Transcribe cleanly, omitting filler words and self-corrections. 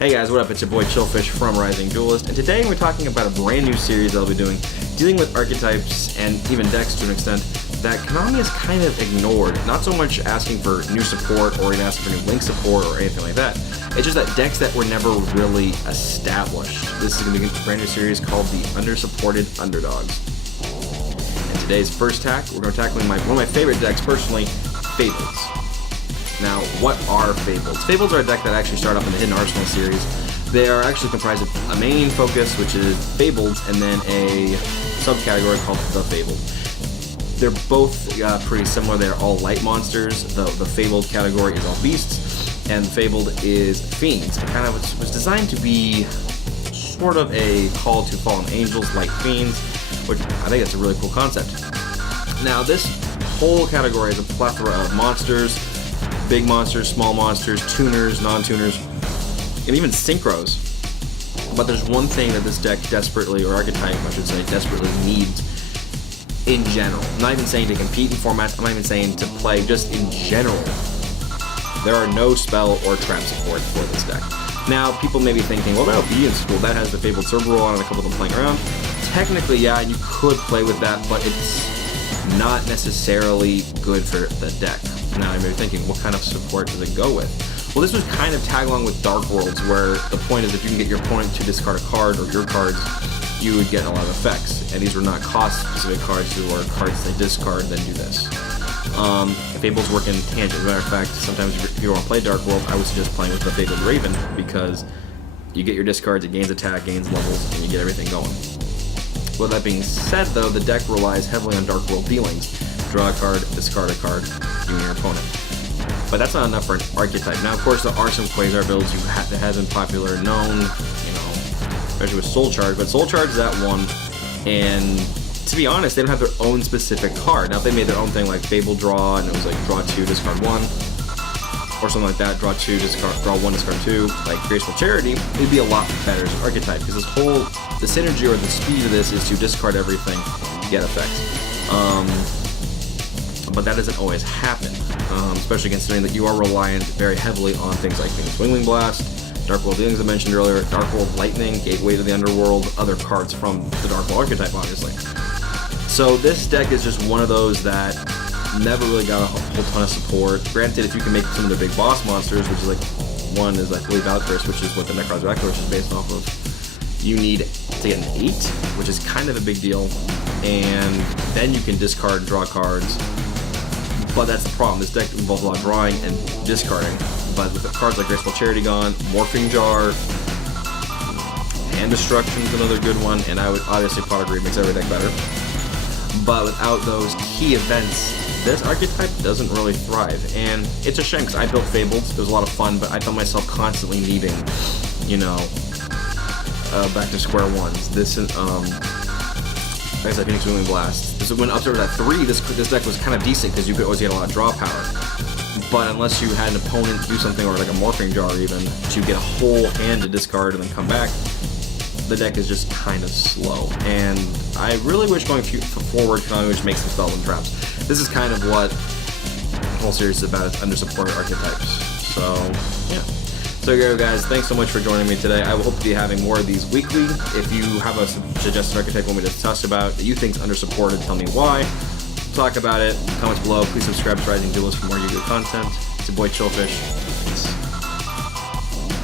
Hey guys, what up? It's your boy Chillfish from Rising Duelist, and today we're talking about a brand new series that I'll be doing, dealing with archetypes and even decks to an extent that Konami has kind of ignored. Not so much asking for new support or even asking for new link support or anything like that. It's just that decks that were never really established. This is going to be a brand new series called the Undersupported Underdogs. And today's first tack, we're going to tackle one of my favorite decks personally, Fableds. Now, what are Fableds? Fableds are a deck that actually started off in the Hidden Arsenal series. They are actually comprised of a main focus, which is Fableds, and then a subcategory called the Fabled. They're both pretty similar. They're all light monsters. The Fabled category is all beasts, and Fabled is fiends. It kind of was designed to be sort of a call to fallen angels like fiends, which I think it's a really cool concept. Now, this whole category is a plethora of monsters. Big monsters, small monsters, tuners, non-tuners, and even synchros. But there's one thing that this deck desperately, or archetype I should say, desperately needs in general. I'm not even saying to compete in formats, I'm not even saying to play, just in general. There are no spell or trap support for this deck. Now, people may be thinking, well, that'll be in school. That has the Fabled Cerebral on and a couple of them playing around. Technically, yeah, you could play with that, but it's not necessarily good for the deck. Now you may be thinking, what kind of support does it go with? Well, this was kind of tag along with Dark Worlds, where the point is if you can get your opponent to discard a card or your cards, you would get a lot of effects. And these were not cost-specific cards, these were cards they discard, then do this. Fables work in tangent. As a matter of fact, sometimes if you want to play Dark World, I would suggest playing with the Fabled Raven, because you get your discards, it gains attack, gains levels, and you get everything going. With that being said, though, the deck relies heavily on Dark World dealings. Draw a card, discard a card, you and your opponent. But that's not enough for an archetype. Now, of course, there are some Quasar builds that have been popular, known, especially with Soul Charge. But Soul Charge is that one, and to be honest, they don't have their own specific card. Now, if they made their own thing like Fable Draw, and it was like draw 2, discard 1, or something like that, draw 2, draw 1, discard 2, like Graceful Charity, it'd be a lot better as an archetype, because the synergy or the speed of this is to discard everything, get effects. But that doesn't always happen, especially considering that you are reliant very heavily on things like Phoenix Wingling Blast, Dark World Dealings I mentioned earlier, Dark World Lightning, Gateway to the Underworld, other cards from the Dark World archetype, obviously. So this deck is just one of those that never really got a whole ton of support. Granted, if you can make some of the big boss monsters, which is like, one is like Valkyrie, which is what the Necroz's Valkyrie is based off of, you need to get an 8, which is kind of a big deal, and then you can discard and draw cards. But that's the problem. This deck involves a lot of drawing and discarding. But with the cards like Graceful Charity gone, Morphing Jar, Hand Destruction is another good one, and I would obviously Pot of Greed makes every deck better. But without those key events, this archetype doesn't really thrive. And it's a shame, because I built Fableds. It was a lot of fun, but I found myself constantly needing, back to square ones. This is, like I said, Phoenix Wingling Blast. This when up to that 3, this deck was kind of decent because you could always get a lot of draw power. But unless you had an opponent do something, or like a Morphing Jar even, to get a whole hand to discard and then come back, the deck is just kind of slow. And I really wish going forward, Konami would make some spells and traps. This is kind of what the whole series is about, is under-supported archetypes. So, yeah. So there you go, guys. Thanks so much for joining me today. I will hope to be having more of these weekly. If you have a suggested archetype you want me to discuss about that you think is under-supported, tell me why. Talk about it. Comments below. Please subscribe to Rising Duelist for more YouTube content. It's your boy Chillfish.